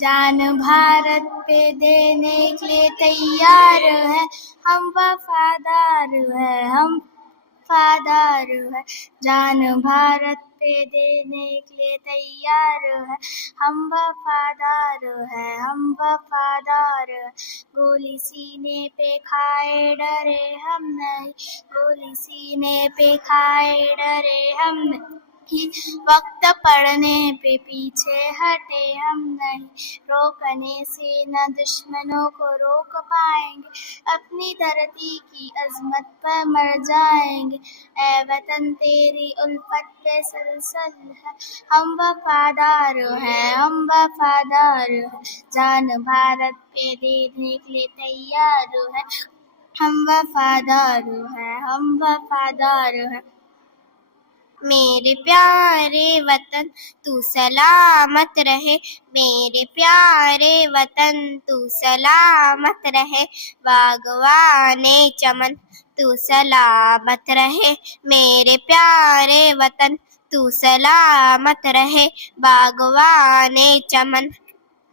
जान भारत पे देने के लिए तैयार है हम वफादार है जान भारत पे देने के लिए तैयार है हम वफादार है गोली सीने पे खाए डरे हम नहीं गोली सीने पे खाए डरे हम नहीं वक्त पड़ने पे पीछे हटे हम नहीं रोकने से न दुश्मनों को रोक पाएंगे अपनी धरती की अजमत पर मर जाएंगे ए वतन तेरी उल्फत पे सलसल है हम वफादार हैं जान भारत पे देने के लिए तैयार है हम वफादार हैं मेरे प्यारे वतन तू सलामत रहे, मेरे प्यारे वतन तू सलामत रहे, बागवाने चमन तू सलामत रहे, मेरे प्यारे वतन तू सलामत रहे, बागवाने चमन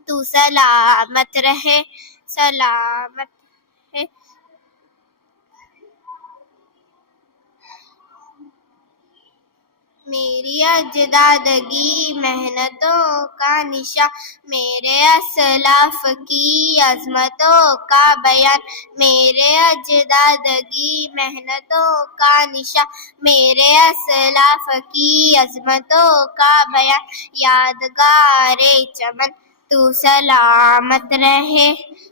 तू सलामत रहे, सलामत है। मेरी अजदादगी मेहनतों का निशा, मेरे असलाफ की अजमतों का बयान, मेरे अजदादगी मेहनतों का निशा, मेरे असलाफ की अजमतों का बयान, यादगारे चमन तू सलामत रहे,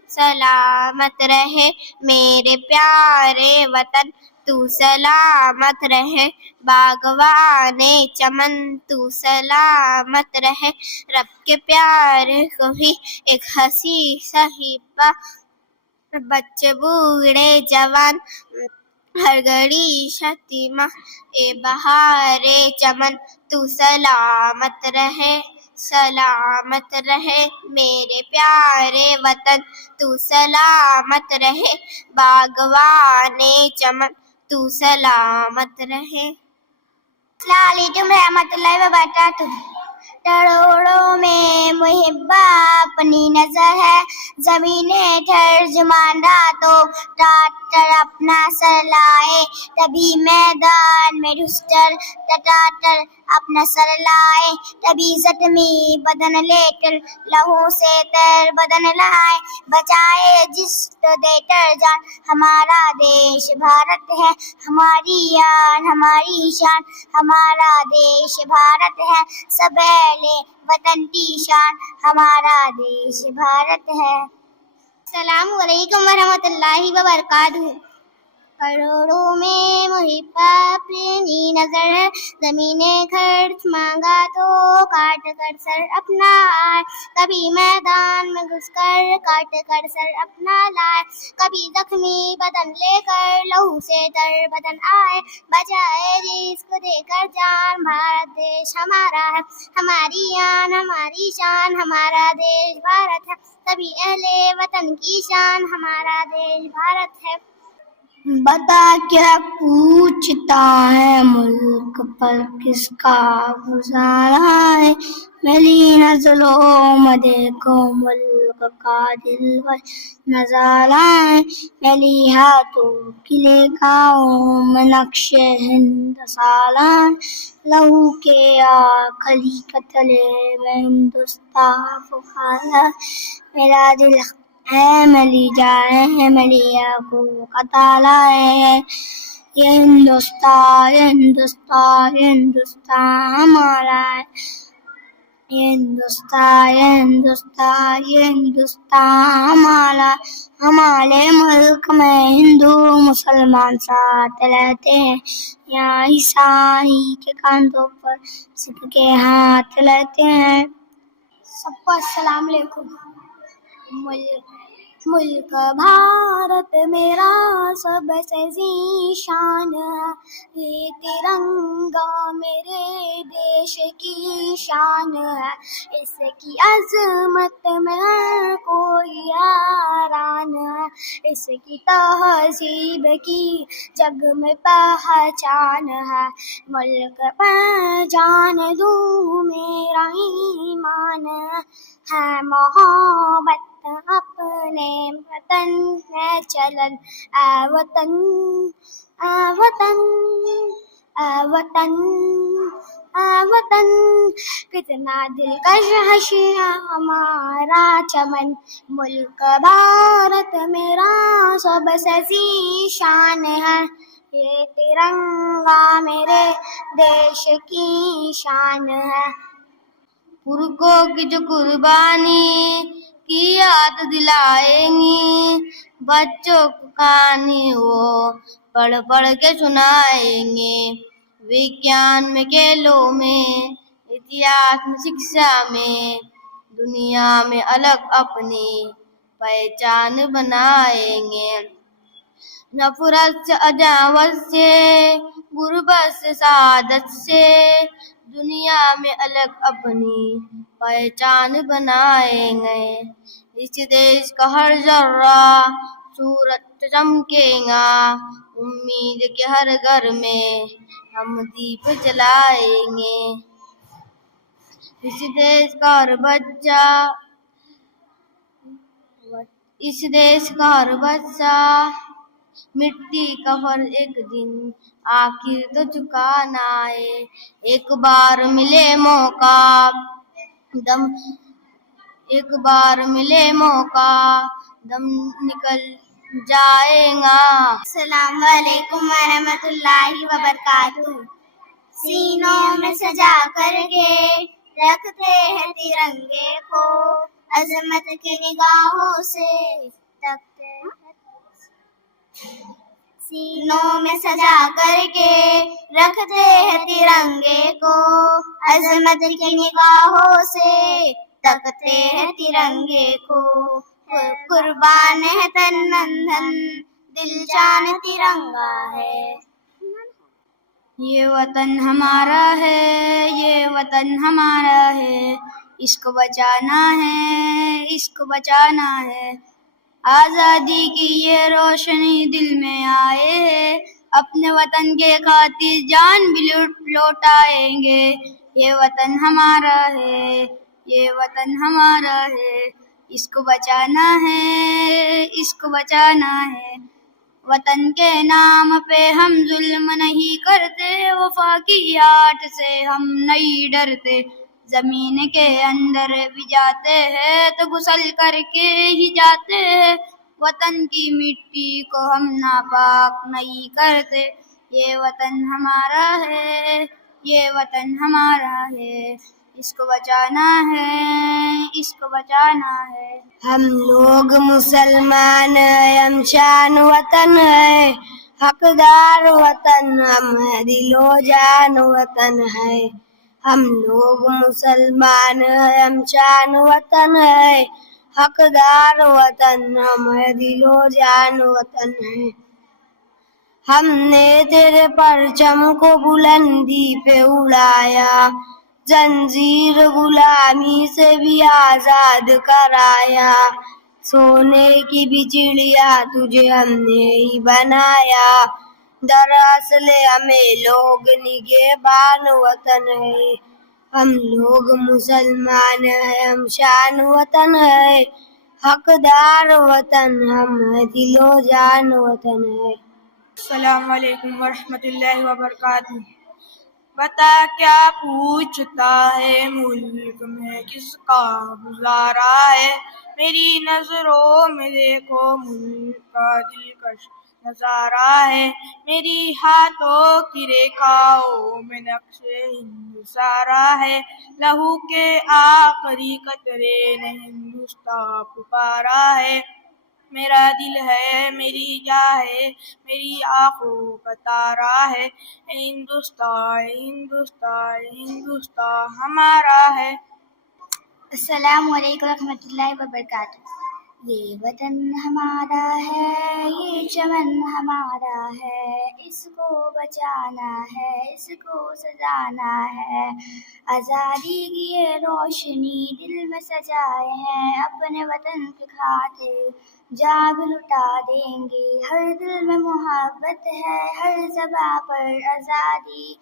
सलामत रहे, मेरे प्यारे वतन तू सलामत रहे, बागवाने चमन तू सलामत रहे, रब के प्यारे को ही एक हंसी साहिबा, बच्चे बूढ़े जवान हर घड़ी शतीमा, ए बहारे चमन तू सलामत रहे, सलामत रहे, मेरे प्यारे वतन तू सलामत रहे, बागवाने चमन तू सलामत रहे। अस्सलाम वालेकुम रहमतुल्लाहि व बरकातुहू। करोड़ों में मुहिब्बा अपनी नजर है, जमीने तर्जुमान रातों टाटर अपना सर लाए, तभी मैदान में घुसकर टाटर अपना सर लाए, तभी जख्मी बदन लेकर लहू से तर बदन लाए, बचाए जिस्म देकर जान हमारा देश भारत है, हमारी आन हमारी शान हमारा देश भारत है, सब पहले वतन की शान हमारा देश भारत है। अस्सलामु अलैकुम वरहमतुल्लाहि वबरकातुहू। करोड़ों में मुहिब्बा अपनी नजर है, जमीने खर्च मांगा तो काट कर सर अपना आए, कभी मैदान में घुसकर काट कर सर अपना लाए, कभी जख्मी बदन लेकर लहू से तर बदन आए, बचाए जिसको देकर जान भारत देश हमारा है, हमारी आन हमारी शान हमारा देश भारत है, सभी अहले वतन की शान हमारा देश भारत है। बता क्या पूछता है मुल्क पर किसका गुजारा है, मिली नज़रों में देखो मुल्क का दिलवर नजारा है, मिली हाथों किले गाँवों में नक्शे हिंद साला, लहू के आखिरी कतले में हिंदुस्तान बुखारा, मेरा दिल है मिली जाए है मिली आँखों का ताला है, ये हिंदुस्तान हिंदुस्तान हिंदुस्तान हमारा है, ये हिंदुस्तान हिंदुस्तान हिंदुस्तान हमारा, हमारे मुल्क में हिंदू मुसलमान साथ रहते हैं, यहाँ ईसाई के कांधों पर सिख के हाथ रहते हैं। सबको अस्सलाम वालेकुम। मुल्क भारत मेरा सबसे ज़ीशान है, ये तिरंगा मेरे देश की शान है, इसकी अज़मत में हर कोई हैरान है, इसकी तहज़ीब की जग में पहचान है, मुल्क पर जान दूँ मेरा ईमान है, मोहब्बत अपने वतन में चलन, आ वतन आ वतन आ वतन आ वतन, कितना दिलकश हशिया हमारा चमन, मुल्क भारत मेरा सबसे ज़ीशान है, ये तिरंगा मेरे देश की शान है। पुरखों की जो कुर्बानी की याद दिलाएंगी, बच्चों को कहानी वो पढ़ पढ़ के सुनाएंगे, विज्ञान में खेलों में इतिहास में शिक्षा में दुनिया में अलग अपनी पहचान बनाएंगे, नफरत से अदावत से गुर्बत से सादत से दुनिया में अलग अपनी पहचान बनाएंगे। इस देश का हर जर्रा सूरत चमकेगा, उम्मीद के हर घर में हम दीप जलाएंगे। इस देश का हर बच्चा मिट्टी का फर्ज एक दिन आखिर तो चुकाना है। एक बार मिले मौका दम निकल जाएगा। अस्सलाम वालेकुम वरहमतुल्लाहि वबरकातुहू। सीनों में सजा करके रखते हैं तिरंगे को, अजमत की निगाहों से तकते हैं। सीनों में सजा करके रखते हैं तिरंगे को, अजमत की निगाहों से तकते हैं तिरंगे को। कुर्बान है तन मन धन, दिल जान तिरंगा है। ये वतन हमारा है, ये वतन हमारा है, इसको बचाना है, इसको बचाना है। आजादी की ये रोशनी दिल में आए है, अपने वतन के खातिर जान भी लौटाएंगे। ये वतन हमारा है, ये वतन हमारा है, इसको बचाना है, इसको बचाना है। वतन के नाम पे हम जुल्म नहीं करते, वफा की आट से हम नहीं डरते। जमीन के अंदर भी जाते हैं तो गुसल करके ही जाते हैं, वतन की मिट्टी को हम नापाक नहीं करते। ये वतन हमारा है, ये वतन हमारा है, इसको बचाना है, इसको बचाना है। हम लोग मुसलमान हैं, हम शान वतन है, हकदार वतन हम है, दिलो जान वतन है। हम लोग मुसलमान हैं, हम शान वतन है, हकदार वतन हम है, दिलो जान वतन है। हमने तेरे परचम को बुलंदी पे उड़ाया, जंजीर गुलामी से भी आजाद कराया। सोने की भी चिड़िया तुझे हमने ही बनाया, दरअसल हमें लोग निगहबान वतन है। हम लोग मुसलमान हैं, हम शान वतन है, हकदार वतन हम है, दिलो जान वतन है। अस्सलाम वालेकुम वरहमतुल्लाहि वबरकातुहू। बता क्या पूछता है, मुल्क में किसका गुजारा है। मेरी नजरों में देखो मुल्क का दिलकश नजारा है, मेरी हाथों की रेखाओं में नक्शे हिंद सारा है। लहू के आखिरी कतरे ने हिंदुस्तान पुकारा है, मेरा दिल है, मेरी जान है, मेरी आँखों का तारा है। हिंदुस्तान हिंदुस्तान हिंदुस्तान हमारा है। अस्सलाम वालेकुम रहमतुल्लाहि व बरकातुहू। ये वतन हमारा है, ये चमन हमारा है, इसको बचाना है, इसको सजाना है। आज़ादी की ये रोशनी दिल में सजाए हैं, अपने वतन के खातिर जान भी लुटा देंगे। हर दिल में मोहब्बत है, हर ज़बां पर आज़ादी।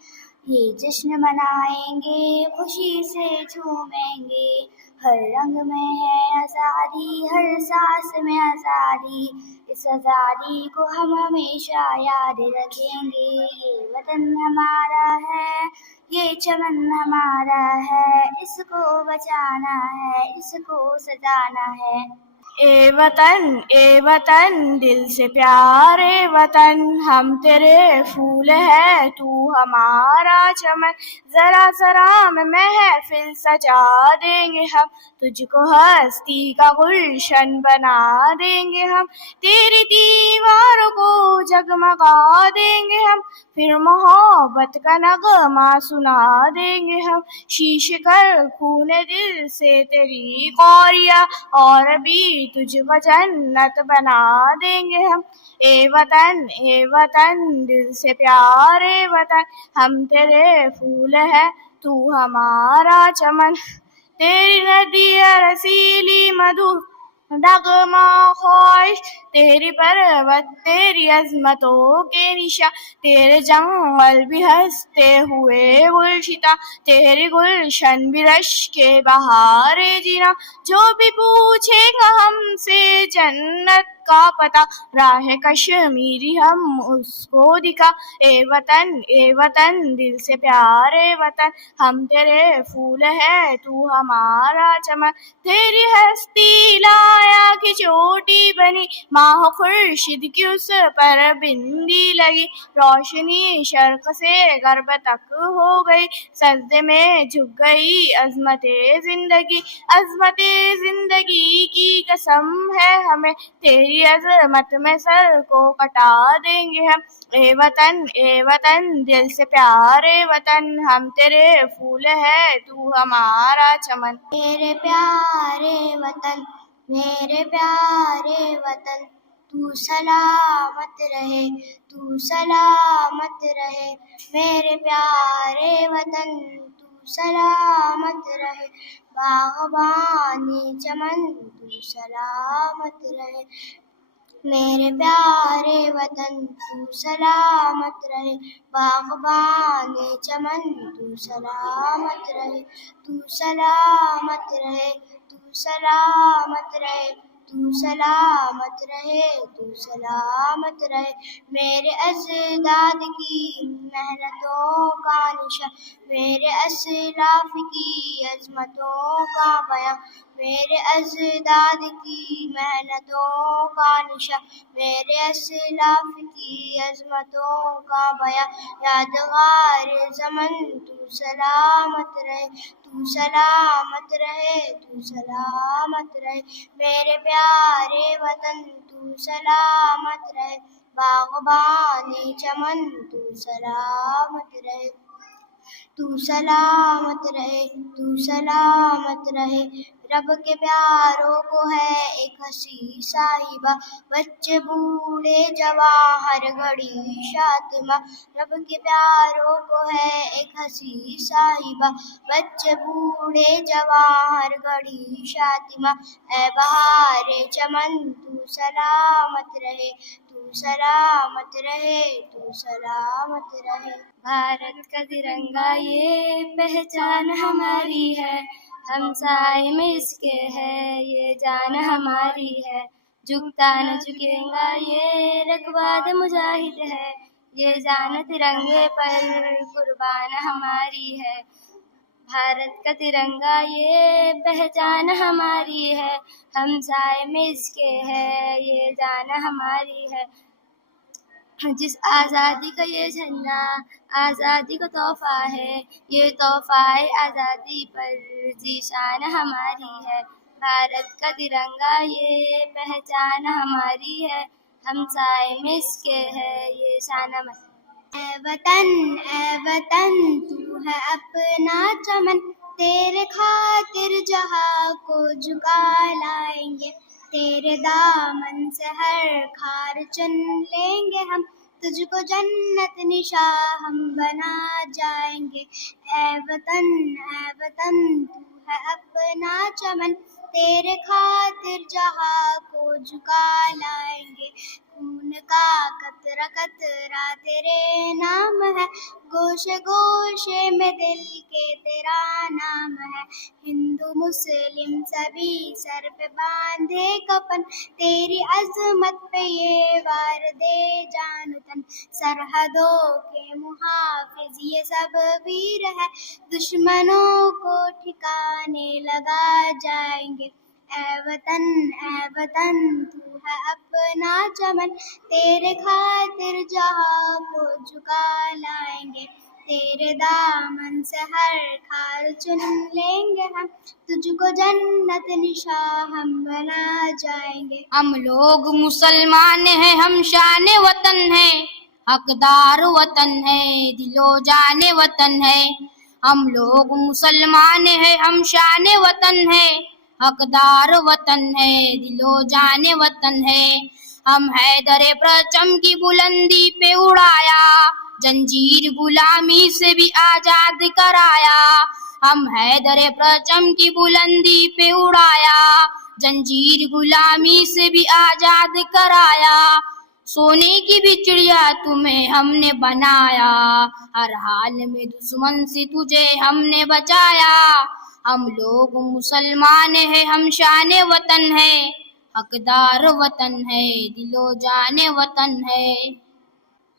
ये जश्न मनाएंगे, खुशी से झूमेंगे। हर रंग में है आज़ादी, हर सांस में आज़ादी। इस आज़ादी को हम हमेशा याद रखेंगे। ये वतन हमारा है, ये चमन हमारा है, इसको बचाना है, इसको सजाना है। ए वतन दिल से प्यारे वतन, हम तेरे फूल है, तू हमारा चमन। जरा जरा में महफिल सजा देंगे हम, तुझको हस्ती का गुलशन बना देंगे हम। तेरी दीवारों को जगमगा देंगे हम, फिर मोहब्बत का नगमा सुना देंगे हम। शीश कर खूने दिल से तेरी कौरिया और भी तुझको जन्नत बना देंगे हम। ए वतन दिल से प्यारे वतन, हम तेरे फूल है तू हमारा चमन। तेरी नदी है रसीली मधुर नगमा ख्वाहिश, तेरी पर्वत तेरी अजमतों के निशा, तेरे जंगल भी हंसते हुए गुलशिता, तेरे गुलशन भी रश के बहारे जीना। जो भी पूछेगा हमसे जन्नत का पता, राह कश्मीरी हम उसको दिखा। ए वतन दिल से प्यारे वतन, हम तेरे फूल है तू हमारा चमन। तेरी हस्ती लाया की चोटी बनी, माह खुर्शीद की उस पर बिंदी लगी। रोशनी शर्क से गर्ब तक हो गई, सजदे में झुक गई अजमते जिंदगी की कसम है हमें, तेरी अजमत में सर को कटा देंगे हम। ए वतन दिल से प्यारे वतन, हम तेरे फूल है तू हमारा चमन। मेरे प्यारे वतन, मेरे प्यारे वतन, तू सलामत रहे, तू सलामत रहे। मेरे प्यारे वतन तू सलामत रहे, बागबानी चमन तू सलामत रहे। मेरे प्यारे वतन तू सलामत रहे, बागबानी चमन तू सलामत रहे। तू सलामत रहे, तू सलामत रहे, तू सलामत रहे, तू सलामत रहे। मेरे अजदाद की मेहनतों का निशा, मेरे असलाफ की अजमतों का बयां, मेरे अजदाद की मेहनतों का निशा, मेरे असलाफ की अजमतों का बयां। यादगार ज़मन तू सलामत रहे, तू सलामत रहे, तू सलामत रहे। मेरे प्यारे वतन तू सलामत रहे, बागबानी चमन तू सलामत रहे। तू सलामत रहे, तू सलामत रहे। रब के प्यारों को है एक हंसी साहिबा, बच्चे बूढ़े जवां हर घड़ी शातिमा। रब के प्यारों को है एक हंसी साहिबा, बच्चे बूढ़े जवां हर घड़ी शातिमा। ऐ बहारे चमन तू सलामत रहे, तू सलामत रहे, तू सलामत रहे। भारत का तिरंगा ये पहचान हमारी है, हम साए में इसके है ये जान हमारी है। झुकता न झुकेगा ये रखवाद मुजाहिद है, ये जान तिरंगे पर कुर्बान हमारी है। भारत का तिरंगा ये पहचान हमारी है, हम साए में इसके है ये जान हमारी है। जिस आज़ादी का ये झंडा आज़ादी का तोहफा है, ये तोहफा आज़ादी पर जीशान हमारी है। भारत का तिरंगा ये पहचान हमारी है, हम साए में इसके है ये शान हमारी। ए वतन तू है अपना चमन, तेरे खातिर जहाँ को झुका लाएंगे। तेरे दामन से हर खार चुन लेंगे हम, तुझको जन्नत निशा हम बना जाएंगे। ए वतन तू है अपना चमन, तेरे खातिर जहाँ को झुका लाएंगे। खून का कतरा कतरा तेरे नाम है, गोशे गोशे में दिल के तेरा नाम है। हिंदू मुस्लिम सभी सर पे बांधे कफन, तेरी अजमत पे ये वार दे जान तन। सरहदों के मुहाफिज ये सब वीर है, दुश्मनों को ठिकाने लगा जाएंगे। ए वतन तू है अपना चमन, तेरे खातिर जहाँ को झुका लाएंगे। तेरे दामन से हर खार चुन लेंगे हम, तुझको जन्नत निशा हम बना जाएंगे। हम लोग मुसलमान हैं, हम शान वतन है, हकदार वतन है, दिलो जाने वतन है। हम लोग मुसलमान हैं, हम शान वतन है, हकदार वतन है, दिलो जाने वतन है। हम हैदरे परचम की बुलंदी पे उड़ाया, जंजीर गुलामी से भी आजाद कराया। हम हैदरे परचम की बुलंदी पे उड़ाया, जंजीर गुलामी से भी आजाद कराया। सोने की भी चिड़िया तुम्हें हमने बनाया, हर हाल में दुश्मन से तुझे हमने बचाया। हम लोग मुसलमान हैं, हम शान वतन है, हकदार वतन है, दिलो जाने वतन है।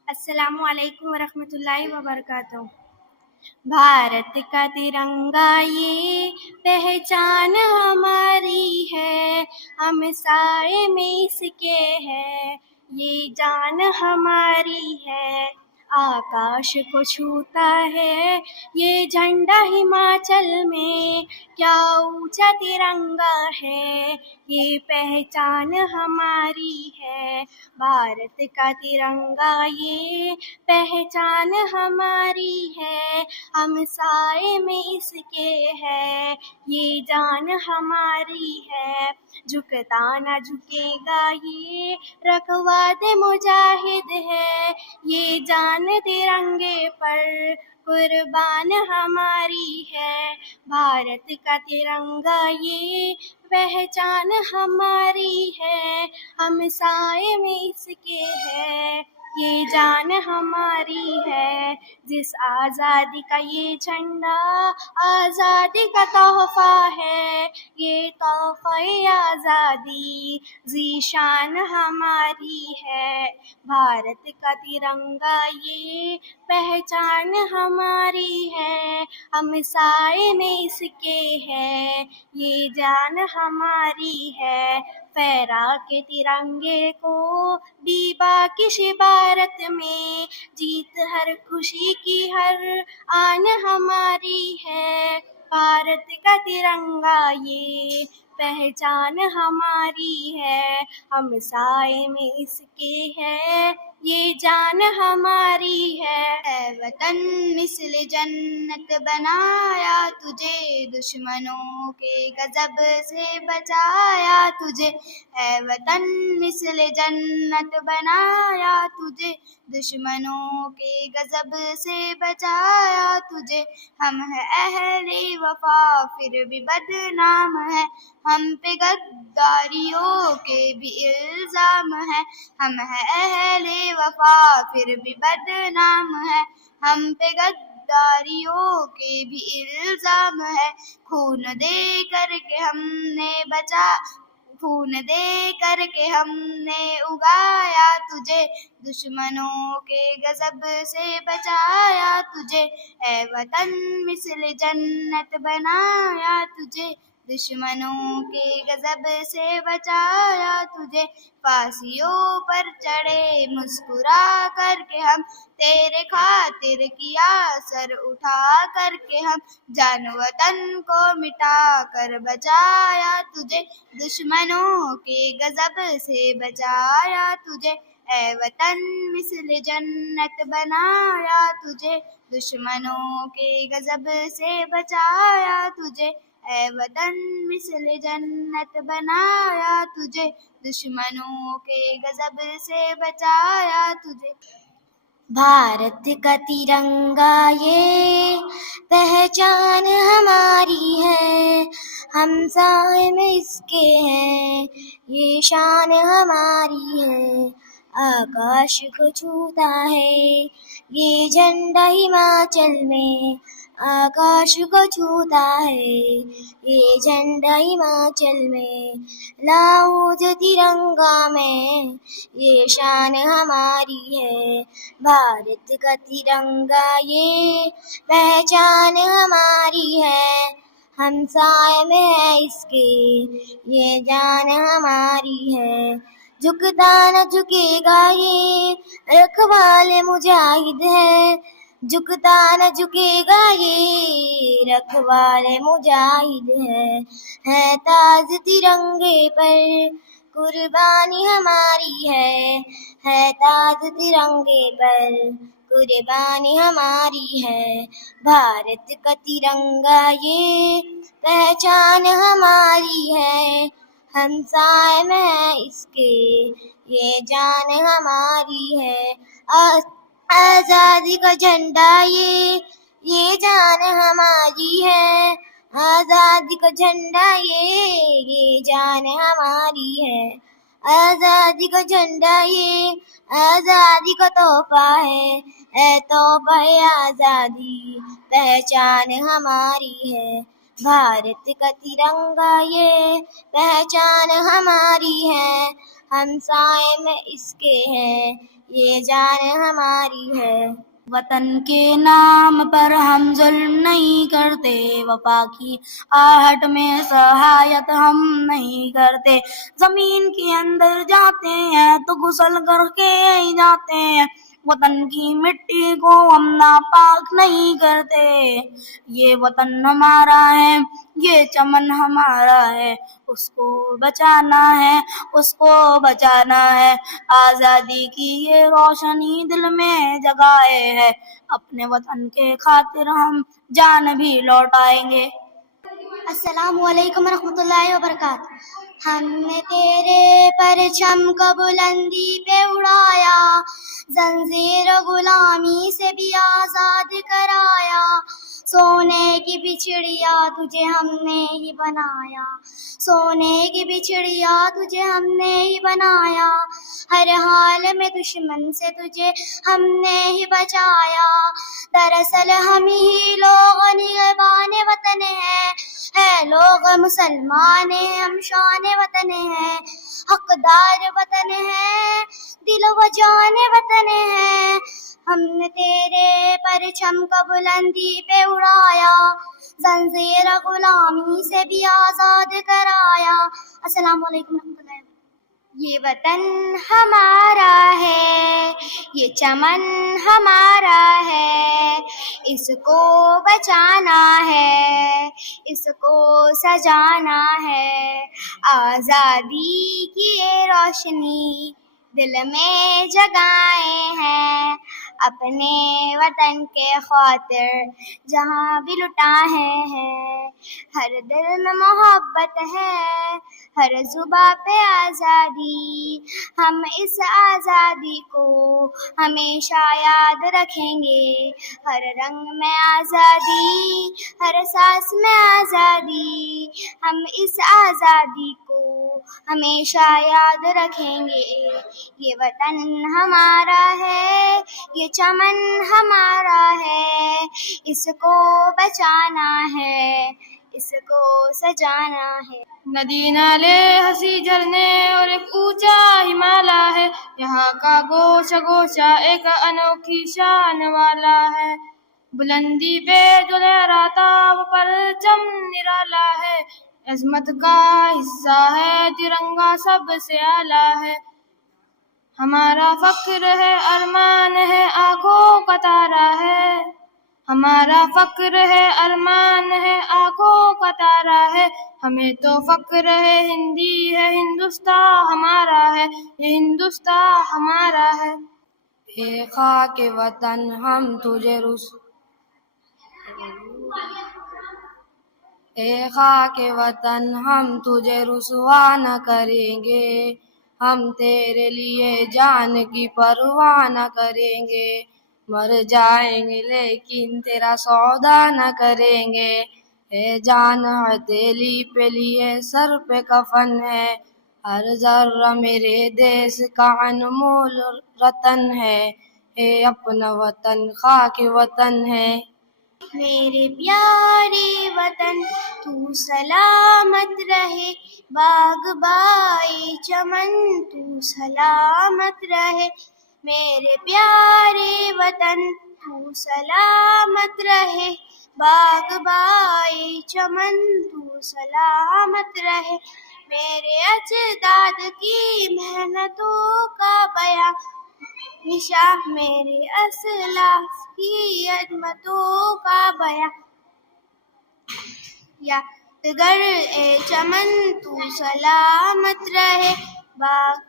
अस्सलामु अलैकुम वरहमतुल्लाहि वबरकातुहू। भारत का तिरंगा ये पहचान हमारी है, हम साए में इसके है, ये जान हमारी है। आकाश को छूता है ये झंडा हिमाचल में, क्या ऊंचा तिरंगा है, ये पहचान हमारी है। भारत का तिरंगा ये पहचान हमारी है, हम साए में इसके है, ये जान हमारी है। झुकता न झुकेगा ये रखवाद मुजाहिद है, ये जान तिरंगे पर कुर्बान हमारी है। भारत का तिरंगा ये पहचान हमारी है, हम साए में इसके है, ये जान हमारी है। जिस आज़ादी का ये झंडा आज़ादी का तोहफा है, ये तोहफ़े आज़ादी ज़ीशान हमारी है। भारत का तिरंगा ये पहचान हमारी है, हम साए में इसके है, ये जान हमारी है। फहरा के तिरंगे को दीबा की शिबारत में, जीत हर खुशी की हर आन हमारी है। भारत का तिरंगा ये पहचान हमारी है, हम साए में इसके है, ये जान हमारी है। ऐ वतन मिस्ल जन्नत बनाया तुझे, दुश्मनों के गजब से बचाया तुझे। ऐ वतन मिस्ल जन्नत बनाया तुझे, दुश्मनों के गजब से बचाया तुझे। हम है अहले वफा फिर भी बदनाम है, हम पे गद्दारियों के भी इल्जाम है। हम है अहले वफा फिर भी बदनाम है, हम पे गद्दारियों के भी इल्जाम है। खून दे करके हमने बचा, खून दे करके हमने उगाया तुझे, दुश्मनों के गजब से बचाया तुझे। ऐ वतन मिस्ल जन्नत बनाया तुझे, दुश्मनों के गजब से बचाया तुझे। फांसियों पर चढ़े मुस्कुरा करके हम, तेरे खातिर किया सर उठा करके हम, जान वतन को मिटा कर बचाया तुझे, दुश्मनों के गजब से बचाया तुझे। ऐ वतन मिस्ल जन्नत बनाया तुझे, दुश्मनों के गजब से बचाया तुझे। ऐ वतन मिस्ल जन्नत बनाया तुझे, दुश्मनों के गजब से बचाया तुझे। भारत का तिरंगा ये पहचान हमारी है, हम साए में इसके हैं, ये शान हमारी है। आकाश को छूता है ये झंडा हिमाचल में, आकाश को छूता है ये झंडा हिमाचल में। लाऊं जो तिरंगा में ये शान हमारी है, भारत का तिरंगा ये पहचान हमारी है, हम साए में है इसके, ये जान हमारी है। झुकता न झुकेगा ये रखवाले मुजाहिद है, झुकता न झुकेगा ये रखवाले मुजाहिद है ताज तिरंगे पर कुर्बानी हमारी है ताज तिरंगे पर कुर्बानी हमारी है। भारत का तिरंगा ये पहचान हमारी है। हम साए में है इसके, ये जान हमारी है। आजादी का झंडा ये जान हमारी है। आजादी का झंडा ये जान हमारी है। आजादी का झंडा ये आजादी का तोहफा है। तोहफा है आजादी, पहचान हमारी है। भारत का तिरंगा ये पहचान हमारी है। हम साए में इसके हैं, ये जान हमारी है। वतन के नाम पर हम जुल्म नहीं करते, वफा की आहट में सहायत हम नहीं करते। जमीन के अंदर जाते हैं तो घुसल करके ही जाते हैं। वतन की मिट्टी को हम नापाक नहीं करते। ये वतन हमारा है, ये चमन हमारा है, उसको बचाना है, उसको बचाना है। आजादी की ये रोशनी दिल में जगाए है, अपने वतन के खातिर हम जान भी लौटाएंगे। अस्सलामु अलैकुम रहमतुल्लाहि व बरकातहू। हमने तेरे परचम को बुलंदी पे उड़ाया, जंजीर गुलामी से भी आजाद कराया। सोने की बिछड़िया तुझे हमने ही बनाया, सोने की बिछड़िया तुझे हमने ही बनाया। हर हाल में दुश्मन से तुझे हमने ही बचाया। दरअसल हम ही लोग निगहबान वतन है लोग मुसलमान हम शान वतन है। हकदार वतन है, दिल व जान वतन है। हमने तेरे परचम को बुलंदी पे उड़ाया, जंजीर गुलामी से भी आजाद कराया। अस्सलाम वालेकुम रहमतुल्लाहि। ये वतन हमारा है, ये चमन हमारा है, इसको बचाना है, इसको सजाना है। आज़ादी की ये रोशनी दिल में जगाए हैं, अपने वतन के खातिर जहाँ भी लुटाए हैं। हर दिल में मोहब्बत है, हर जुबां पे आज़ादी। हम इस आज़ादी को हमेशा याद रखेंगे। हर रंग में आज़ादी, हर सांस में आज़ादी। हम इस आज़ादी को हमेशा याद रखेंगे। ये वतन हमारा है, ये चमन हमारा है, इसको बचाना है, इसको सजाना है। नदी नाले हंसी झरने और एक ऊंचा हिमालय है। यहाँ का गोशा गोशा एक अनोखी शान वाला है। बुलंदी पे जो लहराता वो परचम निराला है। अजमत का हिस्सा है तिरंगा सबसे आला है। हमारा फक्र है अरमान है आंखों का तारा है। हमारा फक्र है अरमान है आंखों का तारा है। हमें तो फक्र है हिंदी है, हिंदुस्तान हमारा है, ये हिंदुस्तान हमारा है। ए खाके वतन हम तुझे ए खाके वतन हम तुझे रुसवा न करेंगे। हम तेरे लिए जान की परवाह न करेंगे। मर जाएंगे लेकिन तेरा सौदा न करेंगे। ए जान हथेली पे लिए सर पे कफन है। हर जर्रा मेरे देश का अनमोल रतन है। ए अपना वतन खाके वतन है। मेरे प्यारे वतन तू सलामत रहे, बाग बाई चमन तू सलामत रहे। मेरे प्यारे वतन तू सलामत रहे, बाग बाई चमन तू सलामत रहे। मेरे अजदाद की मेहनतों का बयां निशा, मेरे असलाफ की अजमतों का बयां। यादगर ए चमन तू सलामत रहे, बाग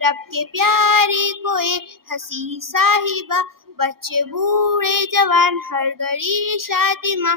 रब के प्यारे कोई हंसी साहिबा, बच्चे बूढ़े जवान हर घड़ी शादिमां।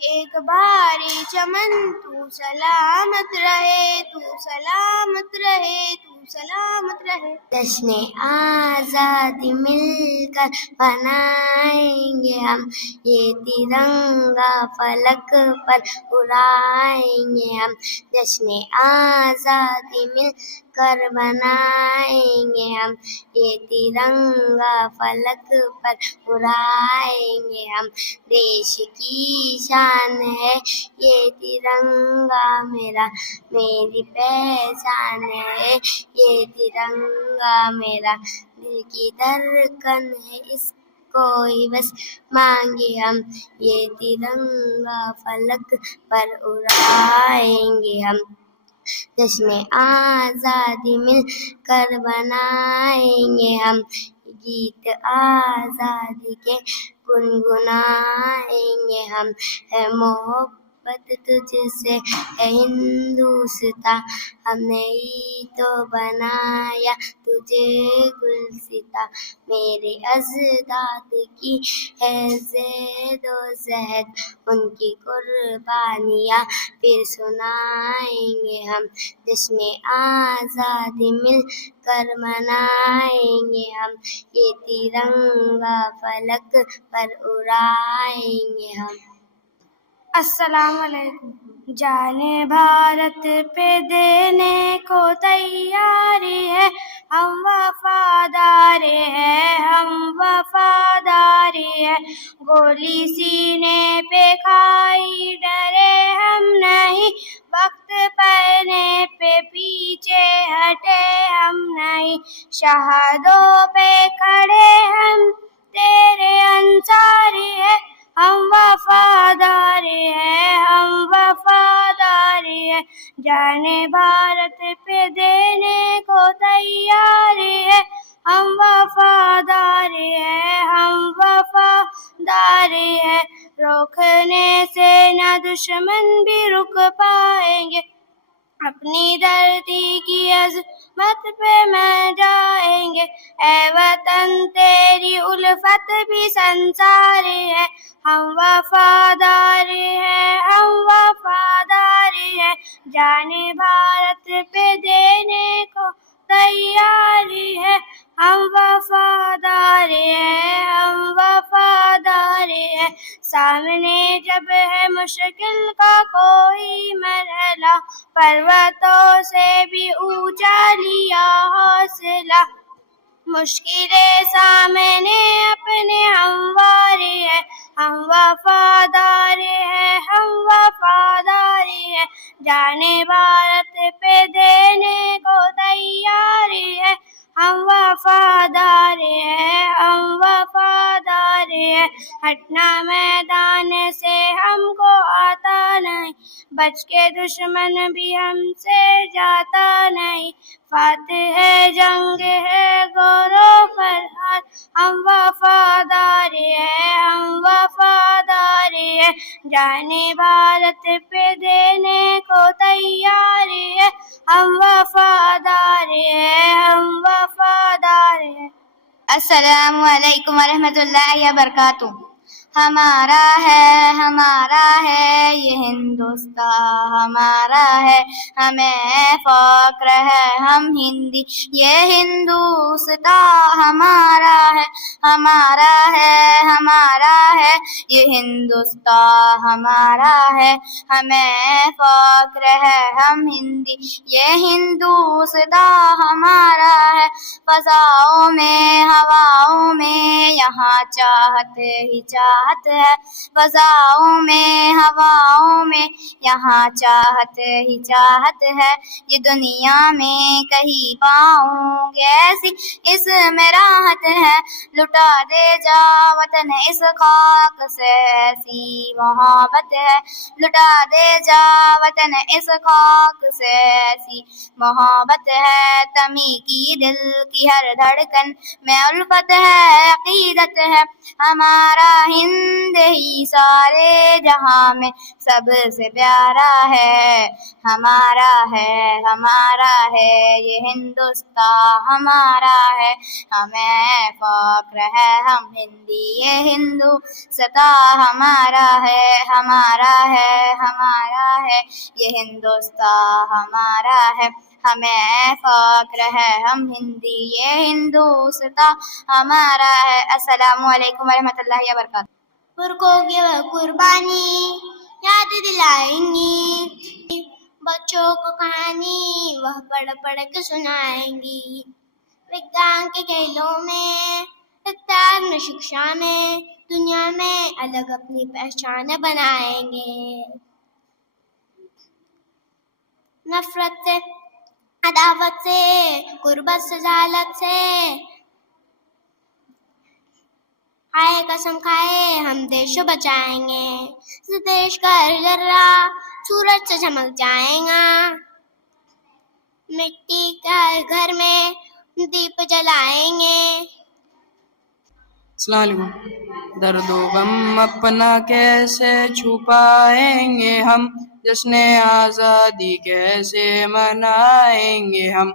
एक बारी चमन तू सलामत रहे, तू सलामत रहे, तू सलामत रहे। जश्न आज़ादी मिलकर बनाएंगे हम, ये तिरंगा फलक पर उड़ाएंगे हम। जश्न आज़ादी मिलकर बनाएंगे हम, ये तिरंगा फलक पर उड़ाएंगे हम। देश की शान है ये तिरंगा मेरा, मेरी पहचान है ये तिरंगा मेरा। दिल की धड़कन है इसको ही बस मांगे हम, ये तिरंगा फलक पर उड़ाएंगे हम। जश्न आज़ादी मिलकर बनाएंगे हम, गीत आज़ादी के गुनगुनाएंगे हम। है मोहब्बत तुझसे है हिंदुस्तां, हमने ही तो बनाया तुझे गुलसिता। मेरे अज़दाद की है ज़ेदो ज़हद, उनकी कुर्बानियाँ फिर सुनाएंगे हम। जश्न आज़ादी मिलकर मनाएंगे हम, ये तिरंगा फलक पर उड़ाएंगे हम। अस्सलाम वालेकुम। जाने भारत पे देने को तैयारी है, हम वफादारी है, हम वफादारी है। गोली सीने पे खाई डरे हम नहीं, वक्त पड़ने पे पीछे हटे हम नहीं। शहादों पे खड़े हम तेरे अंसारी है, हम वफादारी है, हम वफादारी है। जाने भारत पे देने को तैयारी है, हम वफादारी है, हम वफादारी है। रोकने से न दुश्मन भी रुक पाएंगे, अपनी धरती की अज़मत पे मैं जाएंगे। ऐ वतन तेरी उल्फत भी संसारी है, हम वफादारी है, हम वफादारी है। जाने भारत पे देने को तैयारी है, हम वफादारी है, हम वफादारी है। सामने जब है मुश्किल का कोई मरहला, पर्वतों से भी ऊंचा लिया हौसला। मुश्किलें सामने अपने हमवारी है, हम वफादारी है, हम वफादारी है। जाने भारत पे देने को तैयारी है, हम वफादारी है, हम वफादारी है। हटना मैदान से हमको आता नहीं, बच के दुश्मन भी हमसे जाता नहीं। फातिह है जंग है गौरव फरहाद, हम वफादारी है, हम वफादारी है। जाने भारत पे देने को तैयारी है, हम वफादारी है, हम वफादारी है। अस्सलामु अलैकुम वरहमतुल्लाहि वबरकातुहू। हमारा है ये हिंदुस्तान हमारा है, हमें फ़ख्र है हम हिंदी, ये हिंदुस्तान हमारा है। हमारा है ये हिंदुस्तान हमारा है, हमें फ़ख्र है हम हिंदी, ये हिंदुस्तान हमारा है। फ़ज़ाओं में हवाओं में यहाँ चाहत ही चाहत है, फ़ज़ाओं में हवाओं में यहाँ चाहत ही चाहत है। ये दुनिया में कहीं पाऊंगे ऐसी इसमें राहत है, लुटा दे जा वतन इस खाक से ऐसी मोहब्बत है। लुटा दे जा वतन इस खाक से ऐसी मोहब्बत है। तमी की दिल की हर धड़कन में उल्फत है, अकीदत है। हमारा हिंद ही सारे जहां में सबसे प्यारा है, हमारा है, हमारा है ये हिंदुस्तान हमारा है। हमें फख्र है हम हिंदी, ये हिंदुस्तान हमारा है, हमारा है, हमारा है ये हिंदुस्तान हमारा है। हमें फख्र है हम हिंदी, ये हिंदुस्तान हमारा है। अस्सलामु अलैकुम वरहमतुल्लाहि वबरकातुहू। पुरखों की वह कुर्बानी याद दिलाएंगी, बच्चों को कहानी वह पढ़ पढ़ के सुनाएंगी। विज्ञान के खेलों में, इत्यादि में, शिक्षा में, दुनिया में अलग अपनी पहचान बनाएंगे। नफरत से, अदावत से, गुर्बत से, जालत से खाए कसम खाए हम देश बचाएंगे। इस देश का हर जर्रा सूरज से चमक जाएगा। मिट्टी का घर में दीप जलाएंगे। अस्सलाम वालेकुम। दर्दो गम अपना कैसे छुपाएंगे हम, जश्न आज़ादी कैसे मनाएंगे हम।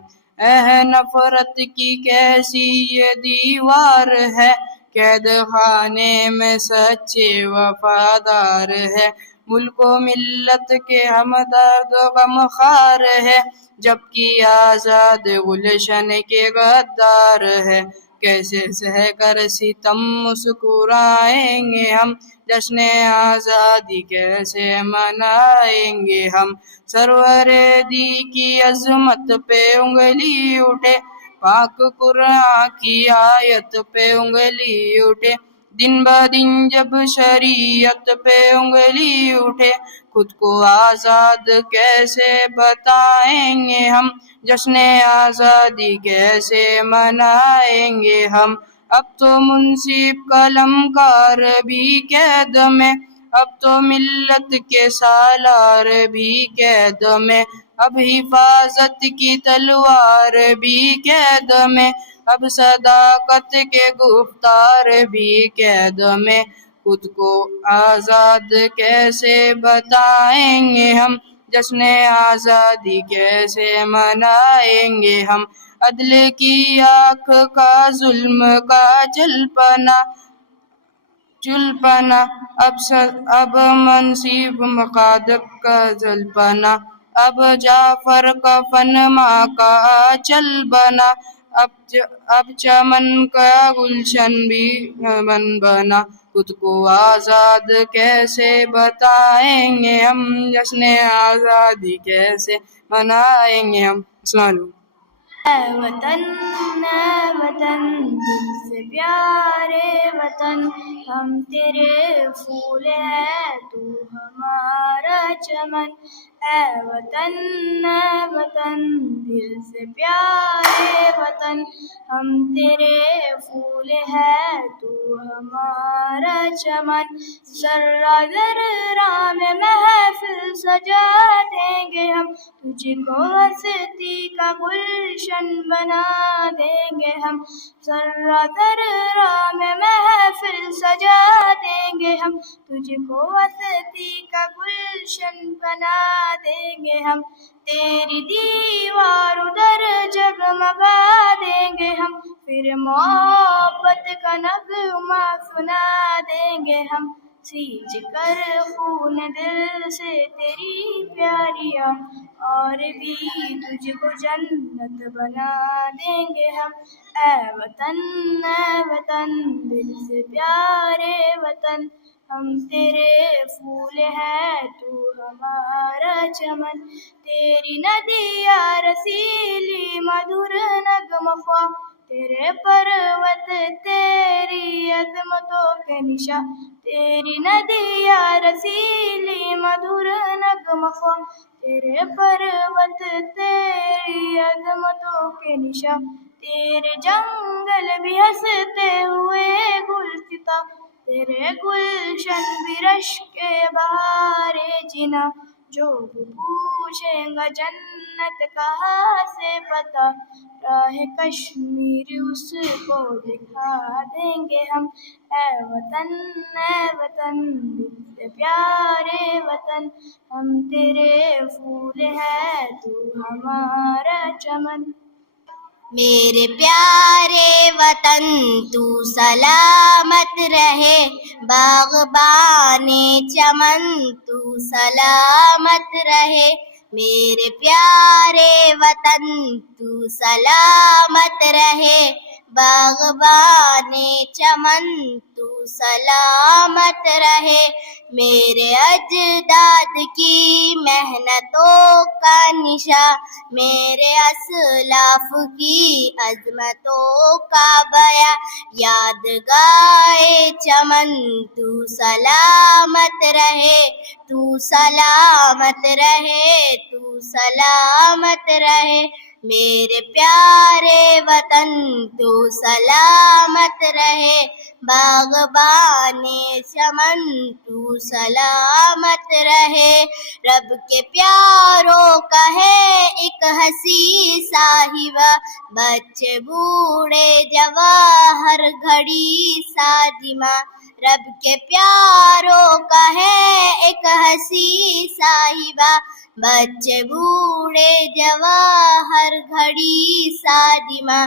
नफरत की कैसी ये दीवार है, कैद खाने में सच्चे वफादार है। मुल्को मिल्लत के हम दर्द गम खार है, जबकि आज़ाद गुलशन के गद्दार है। कैसे सह कर सितम मुस्कुराएंगे हम, जश्न आज़ादी कैसे मनाएंगे हम। सरवरे दी की अज़मत पे उंगली उठे, पाक कुरान की आयत पे उंगली उठे। दिन ब दिन जब शरीयत पे उंगली उठे, खुद को आज़ाद कैसे बताएंगे हम, जश्न आज़ादी कैसे मनाएंगे हम। अब तो मुंसिफ कलमकार भी कैद में, अब तो मिल्लत के सालार भी कैद में। अब हिफाजत की तलवार भी कैद में, अब सदाकत के गुफ्तार भी कैद में। खुद को आज़ाद कैसे बताएंगे हम, जश्न आज़ादी कैसे मनाएंगे हम। अदल की आँख का जुल्म का जलपना अब मनसीब मकादब का जलपना। अब जाफर का फनमा का चल बना, अब चमन का गुलशन भी बन बना। खुद को आज़ाद कैसे बताएंगे हम, जश्न आज़ादी कैसे मनाएंगे हम। अस्सलाम वालेकुम। वतन वतन दिल से प्यारे वतन, हम तेरे फूल है तू हमारा चमन। ऐ वतन वतन दिल से प्यारे वतन, हम तेरे फूल है तू हमारा चमन। जर्रा जर्रा में महफिल सजा देंगे हम, तुझको हस्ती का गुलशन बना देंगे हम। जर्रा जर्रा में महफिल सजा देंगे हम, तुझको हस्ती का गुलशन बना देंगे हम। तेरी दीवार उधर जगमगा देंगे हम, फिर मोहब्बत का नगमा सुना देंगे हम। सींच कर खून दिल से तेरी प्यारियां, और भी तुझको जन्नत बना देंगे हम। ऐ वतन दिल से प्यारे वतन, हम तेरे फूल है तू हमारा चमन। तेरी नदिया रसीली मधुर नगमा, तेरे पर्वत तेरी अज़मतों के निशा। तेरी नदिया रसीली मधुर नगमा, तेरे पर्वत तेरी अज़मतों के निशा। तेरे जंगल भी हंसते हुए गुलसिता, तेरे गुलशन भी रश्के बहारे जिना। जो भी पूछेगा जन्नत कहाँ से पता, राह कश्मीर उसको दिखा देंगे हम। ऐ वतन दिल से प्यारे वतन, हम तेरे फूल है तू हमारा चमन। मेरे प्यारे वतन तू सलामत रहे, बाग़बाने चमन तू सलामत रहे। मेरे प्यारे वतन तू सलामत रहे, बाग़बाने चमन तू सलामत रहे। मेरे अजदाद की मेहनतों का निशा, मेरे असलाफ की अज़मतों का बया, यादगाए चमन तू सलामत रहे, तू सलामत रहे, तू सलामत रहे। मेरे प्यारे वतन तू सलामत रहे, बाग़बाने चमन तू सलामत रहे। रब के प्यारों का है एक हंसी साहिबा, बच्चे बूढ़े जवान हर घड़ी साजिमा। रब के प्यारों का है एक हंसी साहिबा, बच्चे बूढ़े जवान हर घड़ी साजिमा।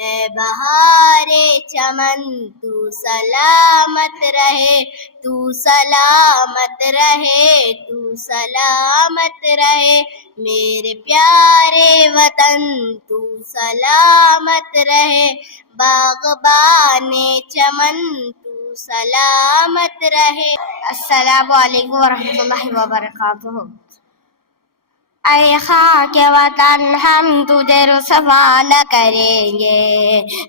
ऐ बहारे चमन तू सलामत रहे, तू सलामत रहे, तू सलामत रहे। मेरे प्यारे वतन तू सलामत रहे, बाग़बाने चमन तू सलामत रहे। अस्सलामु अलैकुम वरहमतुल्लाहि वबरकातुहू। ऐ खाके वतन हम तुझे रुसवा न करेंगे,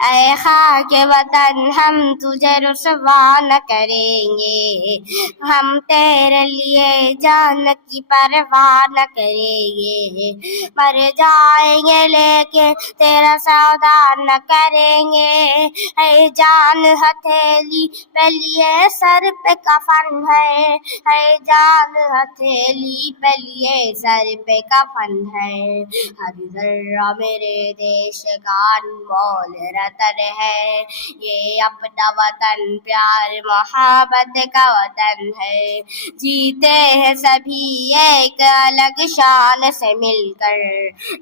ऐ खाके वतन हम तुझे रुसवा न करेंगे। हम तेरे लिए जान की परवाह न करेंगे, मर जाएंगे लेके तेरा सौदा न करेंगे। ऐ जान हथेली पे लिए सर पे कफन है, ऐ जान हथेली पे लिए सर पे कफन है। हर जर्रा मेरे देश का अनमोल रतन है, ये अपना वतन प्यार मोहब्बत का वतन है। जीते हैं सभी एक अलग शान से मिलकर,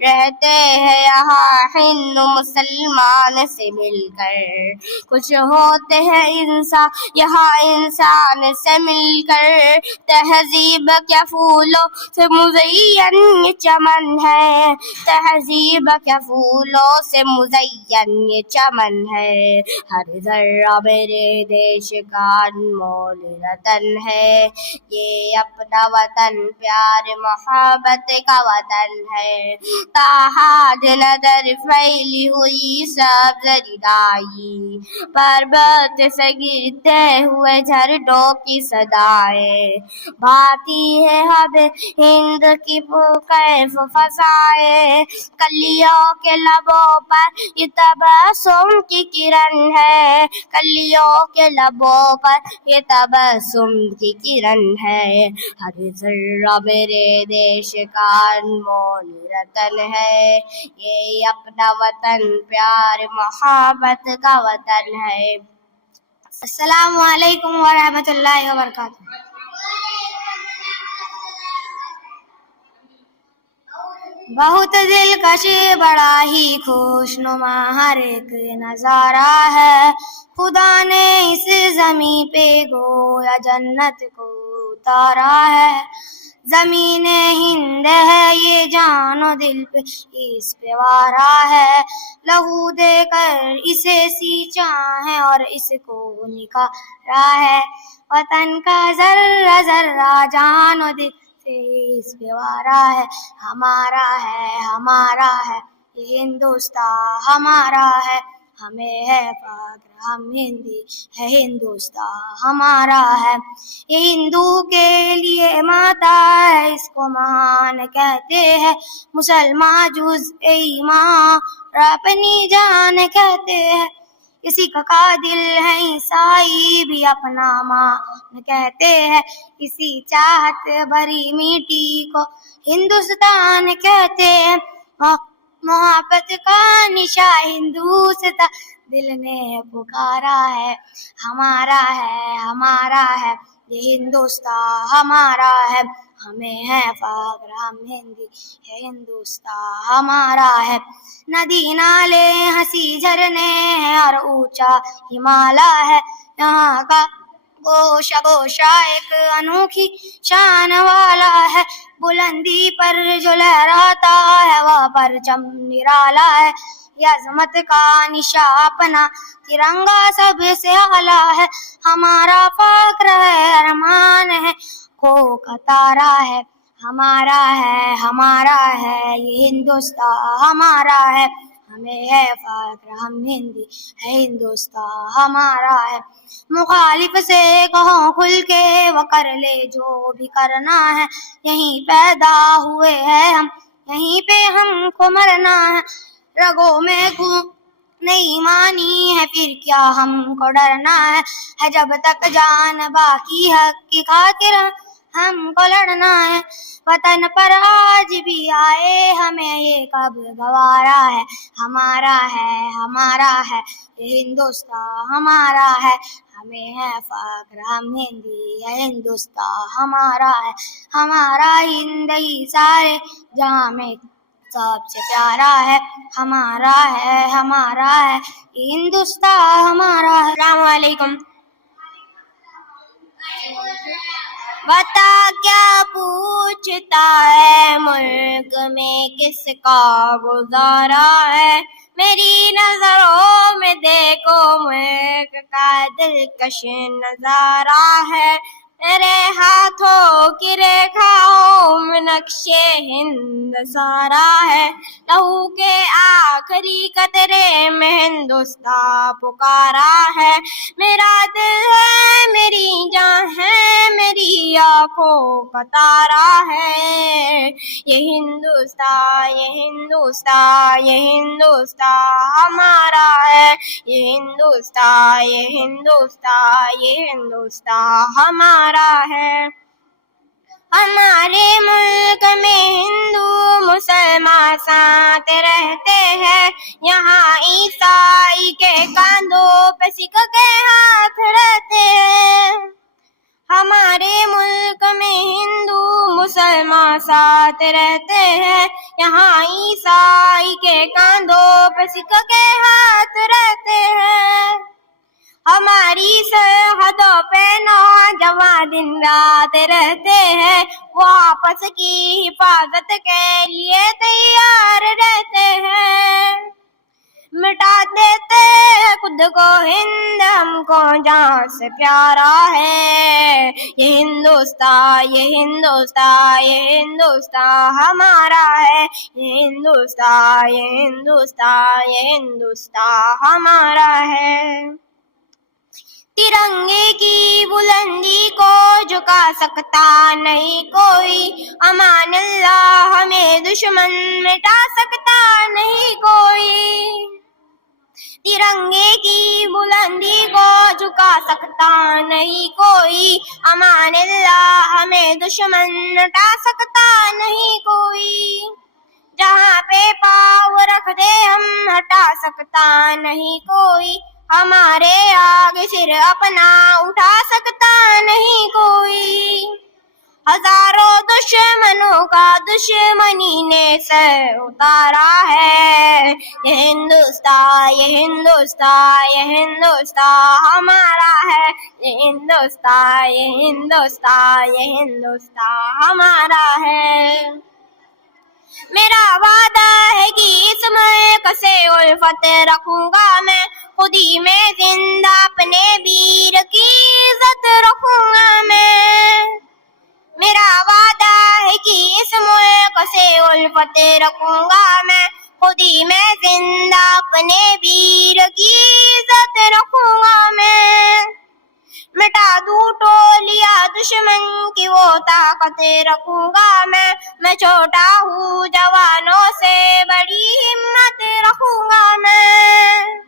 रहते हैं यहाँ हिंदू मुसलमान से मिलकर। कुछ होते हैं इंसान यहाँ इंसान से मिलकर, तहजीब क्या फूलों से मुज़य्यन ये चमन है, तहजीब क्या फूलों से मुज़य्यन ये चमन है। हर जर्रा मेरे देश का अनमोल रतन है, ये अपना वतन प्यार मोहब्बत का वतन है। ताहाद नजर फैली हुई सब जरिदाई, पर्वत से गिरते हुए झरनों की सदाएं, भाती है हमें हिंद की कैफ फसाए। कलियों के लबों पर ये तबस्सुम की किरण है, कलियों के लबों पर ये तबस्सुम की किरण है। हर जर्रा मेरे देश का अनमोल रतन है, ये अपना वतन प्यार मोहब्बत का वतन है। अस्सलामु अलैकुम वरहमतुल्लाहि वबरकातुहू। बहुत दिलकश बड़ा ही खुशनुमा हर एक नजारा है, खुदा ने इस ज़मीं पे गोया जन्नत को उतारा है। ज़मीने हिंद है ये जानो दिल पे इस पे वारा है, लहू देकर इसे सींचा है और इसको निखारा है। वतन का जर्रा जर्रा जानो दिल से इस पे वारा है, हमारा है हमारा है ये हिंदुस्तान हमारा है। हमें है फख्र हम हिंदी है, हिंदुस्तान हमारा है। ये हिंदू के लिए माता है, इसको महान कहते हैं। मुसलमान जुज़ ईमान अपनी जान कहते हैं, किसी का दिल है ईसाई भी अपना मान कहते हैं, किसी चाहत भरी मिट्टी को हिंदुस्तान कहते हैं। मोहब्बत का निशा हिंदुस्तान दिल ने पुकारा है, हमारा है ये हिंदुस्तान हमारा है, हमें है फख्र हम हिंदी है हिंदुस्तान हमारा है। नदी नाले हंसी झरने हैं और ऊंचा हिमालय है, यहाँ का गोशा एक अनोखी शान वाला है। बुलंदी पर जो लहराता है वह परचम निराला है, ये अजमत का निशा अपना तिरंगा सबसे आला है। हमारा फख्र है अरमान है खो का तारा है, हमारा है ये हिंदुस्तान हमारा है, हमें है फख्र हम हिंदी है हिंदुस्तान हमारा है। मुखालिफ से कहो खुल के वो कर ले जो भी करना है, यहीं पैदा हुए हैं हम यहीं पे हमको मरना है। रगों में खून नहीं मानी है फिर क्या हमको डरना है जब तक जान बाकी हक की खातिर हमको लड़ना है। वतन पर आज भी आए हमें ये कब गवारा है, हमारा है ये हिंदुस्तान हमारा है, हमें है फख्र हम हिंदी है हिंदुस्तान हमारा हिंद ही सारे जहाँ में सबसे प्यारा है, हमारा है ये हिंदुस्तान हमारा है। अस्सलाम वालेकुम। बता क्या पूछता है मुल्क में किसका गुजारा है, मेरी नजरों में देखो मुल्क का दिलकश नजारा है। मेरे हाथों की रेखाओं में नक्शे हिंद सारा है, लहू के आखिरी कतरे में हिंदुस्तान पुकारा है। मेरा दिल है मेरी जान है मेरी आँखों का तारा है, ये हिंदुस्तान हमारा है, ये हिंदुस्तान हमारा है। हमारे मुल्क में हिंदू मुसलमान साथ रहते हैं, यहाँ ईसाई के कांधों पे सिख के हाथ रहते हैं। हमारे मुल्क में हिंदू मुसलमान साथ रहते हैं, यहाँ ईसाई के कांधों पे सिख के हाथ रहते हैं। हमारी सरहदों पे नौजवान दिन रात रहते हैं, वो आपस की हिफाजत के लिए तैयार रहते हैं। मिटा देते हैं खुद को हिंद हमको जान से प्यारा है, ये हिंदुस्तान हमारा है, ये हिंदुस्तान हमारा है। तिरंगे की बुलंदी को झुका सकता नहीं कोई, अमान अल्लाह हमें दुश्मन मिटा सकता नहीं कोई। तिरंगे की बुलंदी को झुका सकता नहीं कोई, अमान अल्लाह हमें दुश्मन मिटा सकता नहीं कोई। जहाँ पे पाँव रख दे हम हटा सकता नहीं कोई, हमारे आगे सिर अपना उठा सकता नहीं कोई। हजारों दुश्मनों का दुश्मनी ने सर उतारा है, ये हिंदुस्तान हमारा है, ये हिंदुस्तान हमारा है। मेरा वादा है कि इस मुल्क से उल्फत रखूंगा मैं, खुदी में जिंदा अपने वीर की इज्जत रखूंगा मैं। मेरा वादा है कि इस मुल्क से उल्फत रखूंगा मैं, खुदी में जिंदा अपने वीर की इज्जत रखूंगा मैं। मिटा दूं टोलिया दुश्मन की वो ताकत रखूंगा मैं छोटा हूँ जवानों से बड़ी हिम्मत रखूंगा मैं।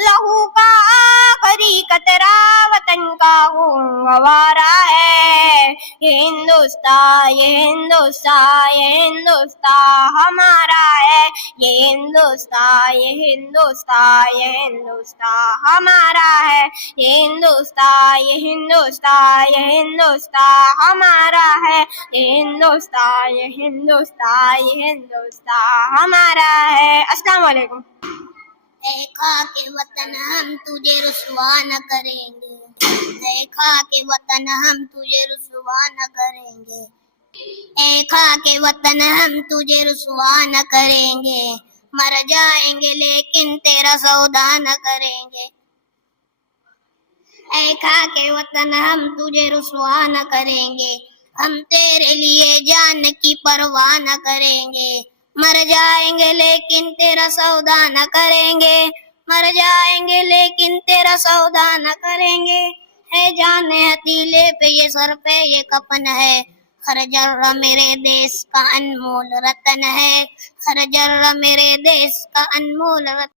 लहू का आखिरी कतरा वतन का खून गवारा है। ये हिंदुस्तान, ये हिंदुस्तान, ये हिंदुस्तान हमारा है। ये हिंदुस्तान, ये हिंदुस्तान, ये हिंदुस्तान हमारा है। ये हिंदुस्तान, ये हिंदुस्तान, ये हिंदुस्तान हमारा है। ये हिंदुस्तान, ये हिंदुस्तान, ये हिंदुस्तान हमारा है। अस्सलाम वालेकुम। ऐ खाके वतन हम तुझे रुसवा न करेंगे। ऐ खाके वतन हम तुझे रुसवा न करेंगे। ऐ खाके वतन हम तुझे रुसवा न करेंगे। मर जाएंगे लेकिन तेरा सौदा न करेंगे। ऐ खाके वतन हम तुझे रुसवा न करेंगे। हम तेरे लिए जान की परवाह न करेंगे। मर जाएंगे लेकिन तेरा सौदा न करेंगे। मर जाएंगे लेकिन तेरा सौदा न करेंगे। है जाने हथीले पे ये सर पे ये कफन है। हर जर्रा मेरे देश का अनमोल रतन है। हर जर्रा मेरे देश का अनमोल रतन